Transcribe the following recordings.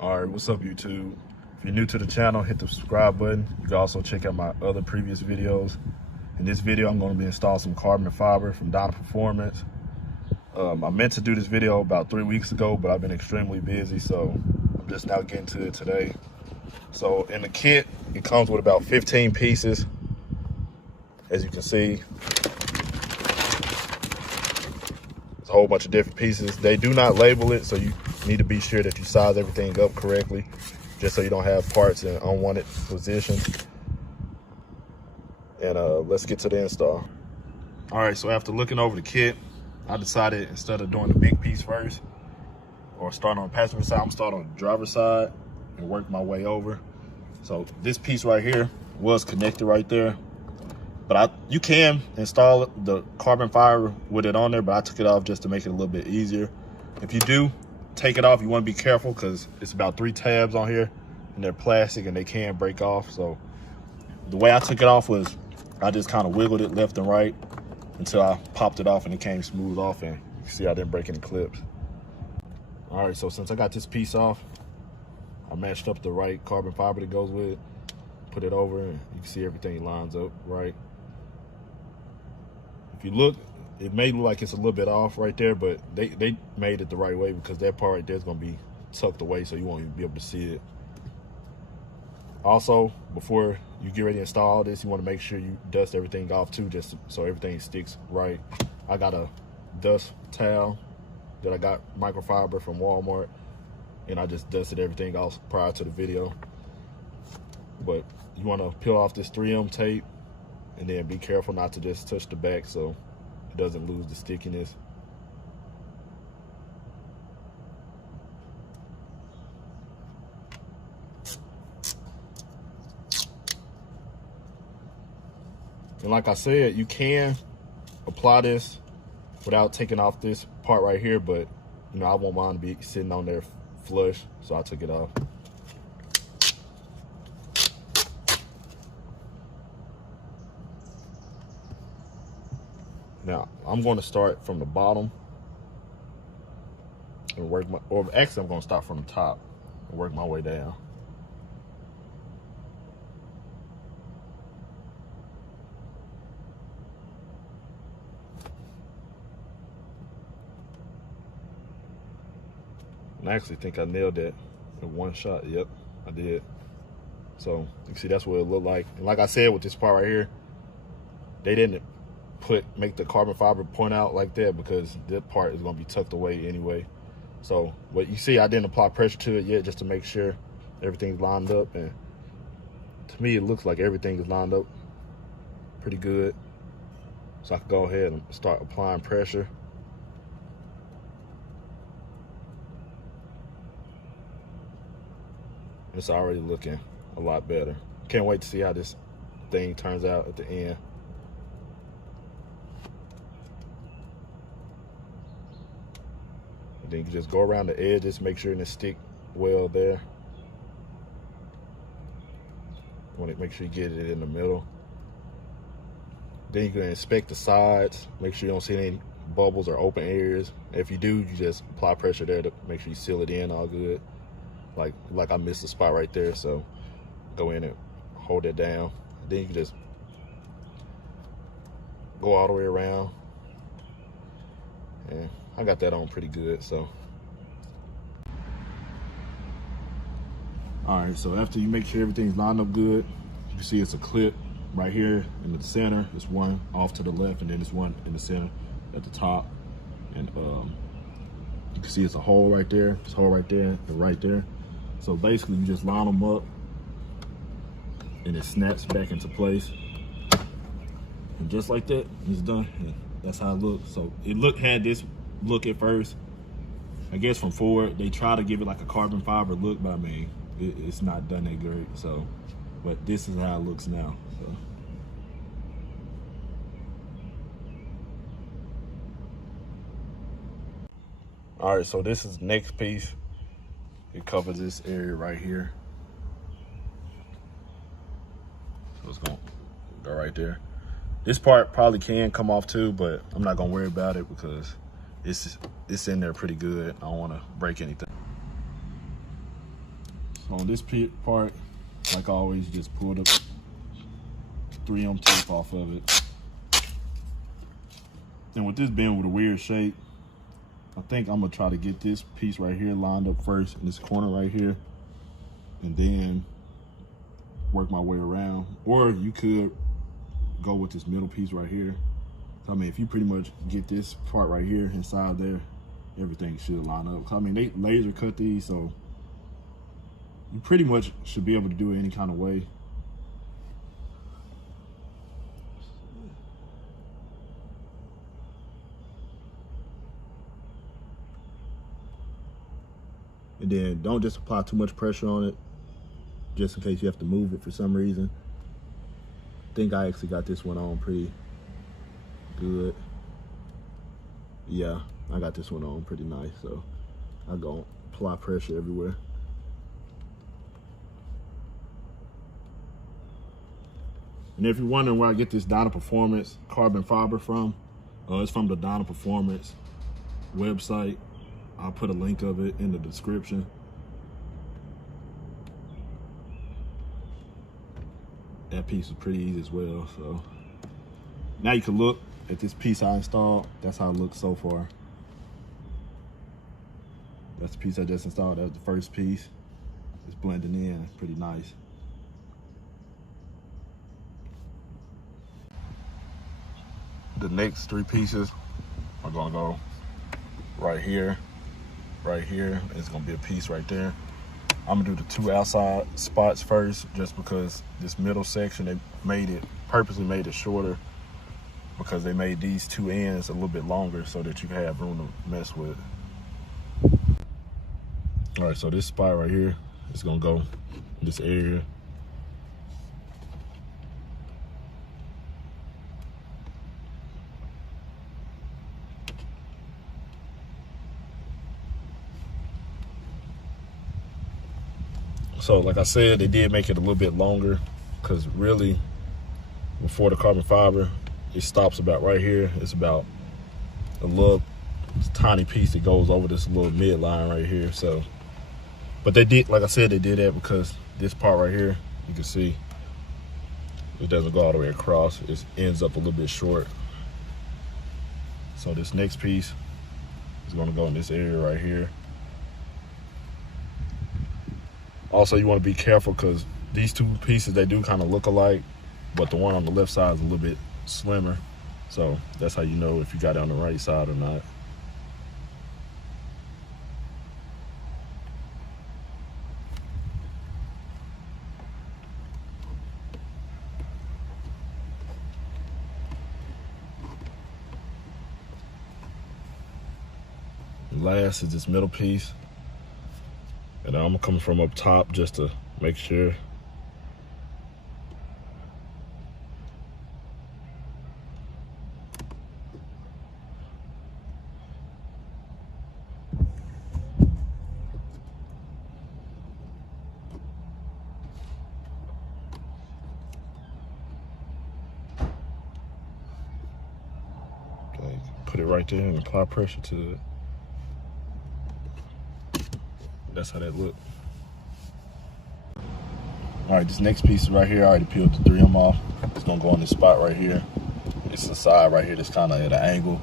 All right, what's up, YouTube? If you're new to the channel, hit the subscribe button. You can also check out my other previous videos. In this video, I'm going to be installing some carbon fiber from Dyna Performance. I meant to do this video about 3 weeks ago, but I've been extremely busy, so I'm just now getting to it today. So in the kit, it comes with about 15 pieces. As you can see, it's a whole bunch of different pieces. They do not label it, so you need to be sure that you size everything up correctly, just so you don't have parts in unwanted positions. And let's get to the install. All right, so after looking over the kit, I decided instead of doing the big piece first, or starting on the passenger side, I'm gonna start on the driver's side and work my way over. So this piece right here was connected right there, but you can install the carbon fiber with it on there, but I took it off just to make it a little bit easier. If you do take it off, you want to be careful because it's about 3 tabs on here and they're plastic and they can break off. So the way I took it off was I just kind of wiggled it left and right until I popped it off and it came smooth off, and you can see I didn't break any clips. All right, so since I got this piece off, I matched up the right carbon fiber that goes with it, put it over, and you can see everything lines up right. If you look, it may look like it's a little bit off right there, but they made it the right way because that part right there is going to be tucked away so you won't even be able to see it. Also, before you get ready to install all this, you want to make sure you dust everything off too, just so everything sticks right. I got a dust towel that I got microfiber from Walmart, and I just dusted everything off prior to the video. But you want to peel off this 3M tape, and then be careful not to just touch the back so it doesn't lose the stickiness. And like I said, you can apply this without taking off this part right here, but you know, I won't mind to be sitting on there flush, so I took it off. Now, I'm going to start from the bottom and work or actually I'm going to start from the top and work my way down. And I actually think I nailed that in one shot. Yep, I did. So you can see that's what it looked like. And like I said, with this part right here, they didn't make the carbon fiber point out like that because that part is going to be tucked away anyway. So what you see, I didn't apply pressure to it yet just to make sure everything's lined up, and to me it looks like everything is lined up pretty good. So I can go ahead and start applying pressure. It's already looking a lot better. Can't wait to see how this thing turns out at the end. And then you can just go around the edges, make sure it stick well there. You want to make sure you get it in the middle. Then you can inspect the sides, make sure you don't see any bubbles or open areas. If you do, you just apply pressure there to make sure you seal it in all good. Like I missed the spot right there, so go in and hold it down. Then you can just go all the way around. And I got that on pretty good, so. All right, so after you make sure everything's lined up good, you can see it's a clip right here in the center. There's one off to the left, and then there's one in the center at the top. And you can see it's a hole right there, this hole right there, and right there. So basically you just line them up and it snaps back into place. And just like that, it's done. And that's how it looks. So it had this look at first. I guess from forward, they try to give it like a carbon fiber look, but I mean, it's not done that great. So, but this is how it looks now. So. All right, so this is the next piece. It covers this area right here. So it's gonna go right there. This part probably can come off too, but I'm not gonna worry about it because it's in there pretty good. I don't wanna break anything. So on this part, like always, just pull the 3M tape off of it. And with this being with a weird shape, I think I'm gonna try to get this piece right here lined up first in this corner right here, and then work my way around. Or you could go with this middle piece right here. I mean, if you pretty much get this part right here inside there, everything should line up. I mean, they laser cut these, so you pretty much should be able to do it any kind of way. And then don't just apply too much pressure on it, just in case you have to move it for some reason. I think I actually got this one on pretty good. Yeah, I got this one on pretty nice, so I'm gonna apply pressure everywhere. And if you're wondering where I get this Dyna Performance carbon fiber from, it's from the Dyna Performance website. I'll put a link of it in the description. That piece is pretty easy as well. So now you can look at this piece I installed. That's how it looks so far. That's the piece I just installed. That's the first piece. It's blending in, it's pretty nice. The next 3 pieces are gonna go right here, right here. It's gonna be a piece right there. I'm gonna do the 2 outside spots first, just because this middle section, they purposely made it shorter because they made these 2 ends a little bit longer so that you can have room to mess with. All right, so this spot right here is gonna go in this area. So like I said, they did make it a little bit longer because really before the carbon fiber, it stops about right here. It's about a little tiny piece that goes over this little midline right here. So, but they did, like I said, they did that because this part right here, you can see it doesn't go all the way across. It ends up a little bit short. So this next piece is gonna go in this area right here. Also, you want to be careful because these 2 pieces, they do kind of look alike, but the one on the left side is a little bit slimmer. So that's how you know if you got it on the right side or not. And last is this middle piece. And I'm coming from up top just to make sure. Okay, put it right there and apply pressure to it. That's how that look. All right, this next piece right here, I already peeled the 3M off. It's gonna go on this spot right here. It's the side right here that's kind of at an angle.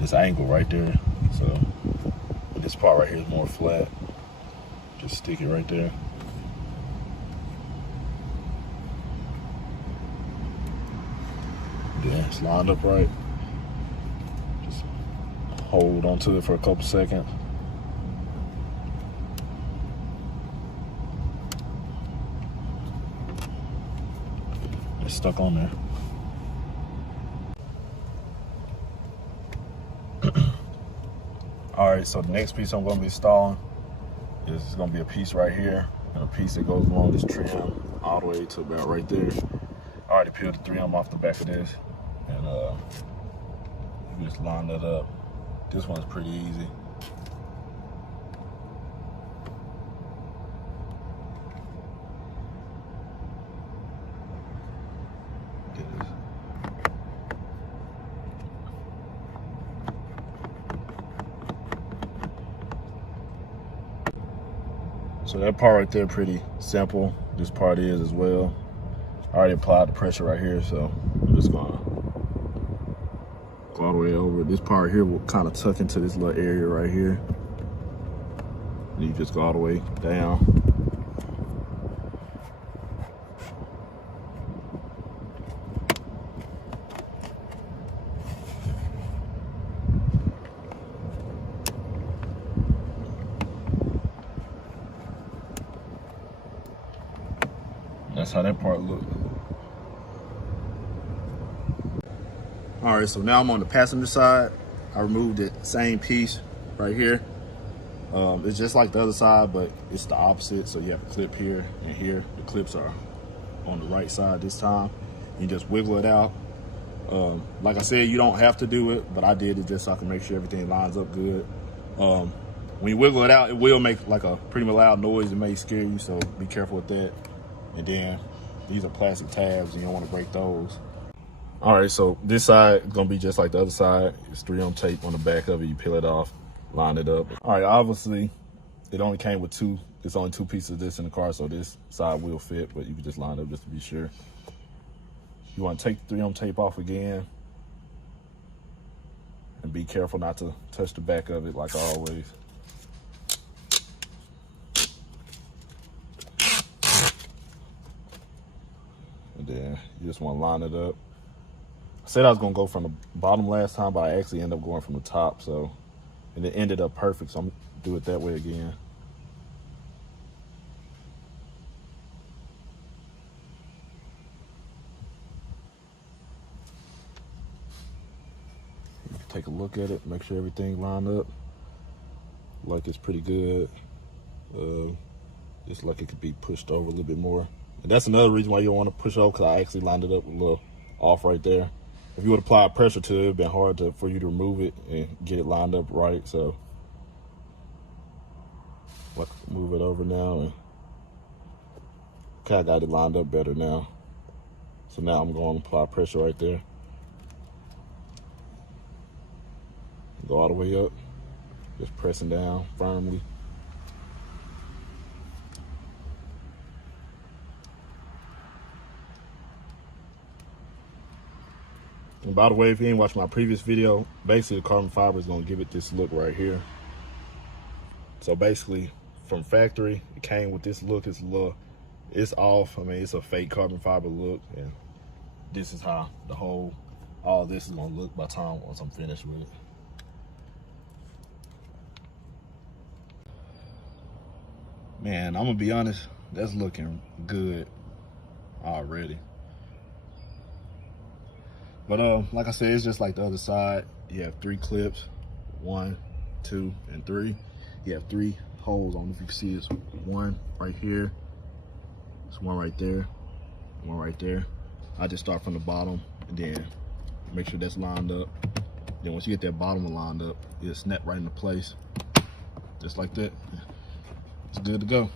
This angle right there. So, but this part right here is more flat. Just stick it right there. Then it's lined up right. Just hold onto it for a couple seconds. Stuck on there. All right, so the next piece I'm going to be installing is going to be a piece right here and a piece that goes along this trim all the way to about right there. I already peeled the 3M off the back of this, and you just line that up. This one's pretty easy. So that part right there, pretty simple. This part is as well. I already applied the pressure right here, so I'm just gonna go all the way over. This part here will kind of tuck into this little area right here. And you just go all the way down. That's how that part looks. All right, so now I'm on the passenger side. I removed the same piece right here. It's just like the other side, but it's the opposite. So you have a clip here and here. The clips are on the right side this time. You just wiggle it out. Like I said, you don't have to do it, but I did it just so I can make sure everything lines up good. When you wiggle it out, it will make like a pretty loud noise. It may scare you, so be careful with that. And then these are plastic tabs and you don't want to break those. All right, so this side is gonna be just like the other side. It's 3M tape on the back of it. You peel it off, line it up. All right, obviously it only came with it's only two pieces of this in the car, so this side will fit, but you can just line it up just to be sure. You wanna take the 3M tape off again and be careful not to touch the back of it like always. And then you just want to line it up. I said I was going to go from the bottom last time, but I actually ended up going from the top. So, and it ended up perfect. So I'm going to do it that way again. Take a look at it, make sure everything lined up. Like it's pretty good. Just like it could be pushed over a little bit more. And that's another reason why you don't want to push over, because I actually lined it up a little off right there. If you would apply pressure to it, it'd been hard for you to remove it and get it lined up right. So let's move it over now. And okay, I got it lined up better now. So now I'm going to apply pressure right there. Go all the way up, just pressing down firmly. And by the way, if you ain't watched my previous video, basically the carbon fiber is gonna give it this look right here. So basically, from factory, it came with this look. It's off. I mean, it's a fake carbon fiber look, and this is how all this is gonna look by the time once I'm finished with it. Man, I'm gonna be honest, that's looking good already. But like I said, it's just like the other side. You have 3 clips, 1, 2, and 3. You have 3 holes. I don't know if you can see this. 1 right here. There's 1 right there. 1 right there. I just start from the bottom and then make sure that's lined up. Then once you get that bottom one lined up, it'll snap right into place. Just like that. It's good to go.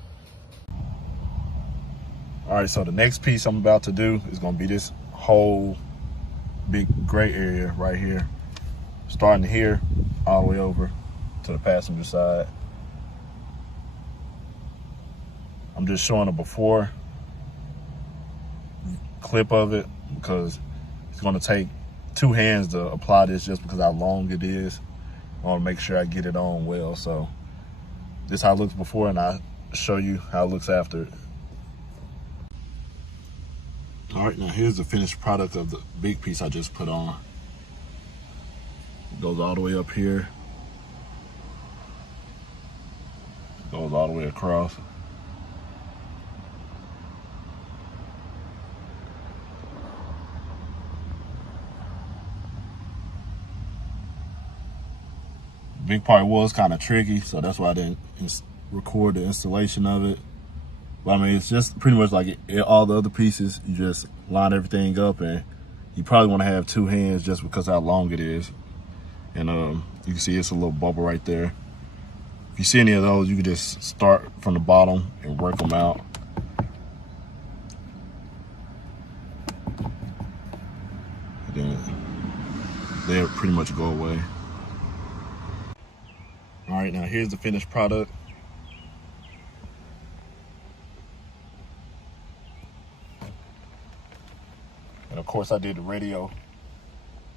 All right, so the next piece I'm about to do is gonna be this whole big gray area right here, starting here all the way over to the passenger side. I'm just showing a before clip of it because it's going to take 2 hands to apply this just because how long it is. I want to make sure I get it on well. So this is how it looks before, and I'll show you how it looks after it. All right, now here's the finished product of the big piece I just put on. It goes all the way up here. It goes all the way across. Big part was kind of tricky, so that's why I didn't record the installation of it. But I mean, it's just pretty much like all the other pieces. You just line everything up, and you probably want to have 2 hands just because how long it is. And you can see it's a little bubble right there. If you see any of those, you can just start from the bottom and work them out. And then they'll pretty much go away. All right, now here's the finished product. course, I did the radio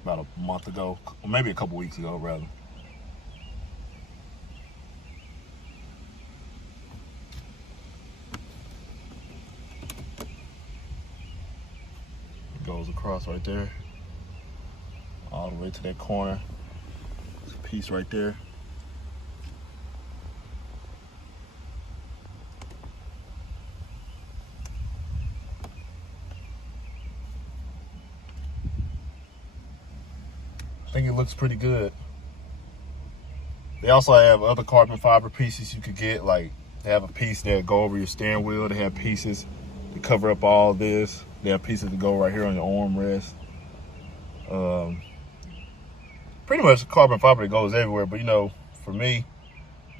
about a month ago, or maybe a couple weeks ago, rather. It goes across right there, all the way to that corner. There's a piece right there. I think it looks pretty good. They also have other carbon fiber pieces you could get. Like, they have a piece that go over your steering wheel. They have pieces to cover up all this. They have pieces to go right here on your armrest. Pretty much carbon fiber that goes everywhere. But, you know, for me,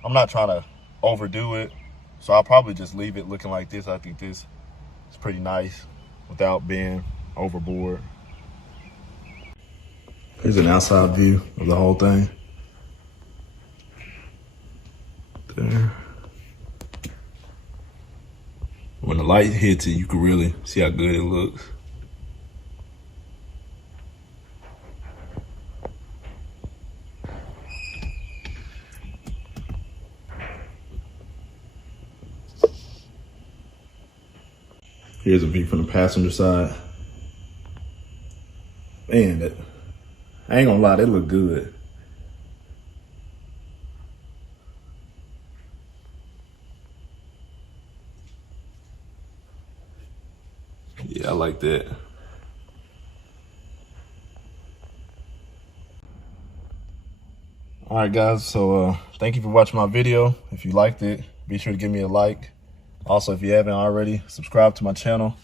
I'm not trying to overdo it. So I'll probably just leave it looking like this. I think this is pretty nice without being overboard. Here's an outside view of the whole thing. There. When the light hits it, you can really see how good it looks. Here's a view from the passenger side. Man, I ain't gonna lie, they look good. Yeah, I like that. All right, guys, so thank you for watching my video. If you liked it, be sure to give me a like. Also, if you haven't already, subscribe to my channel.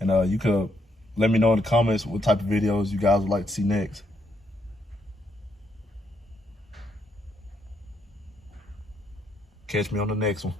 And you could let me know in the comments what type of videos you guys would like to see next. Catch me on the next one.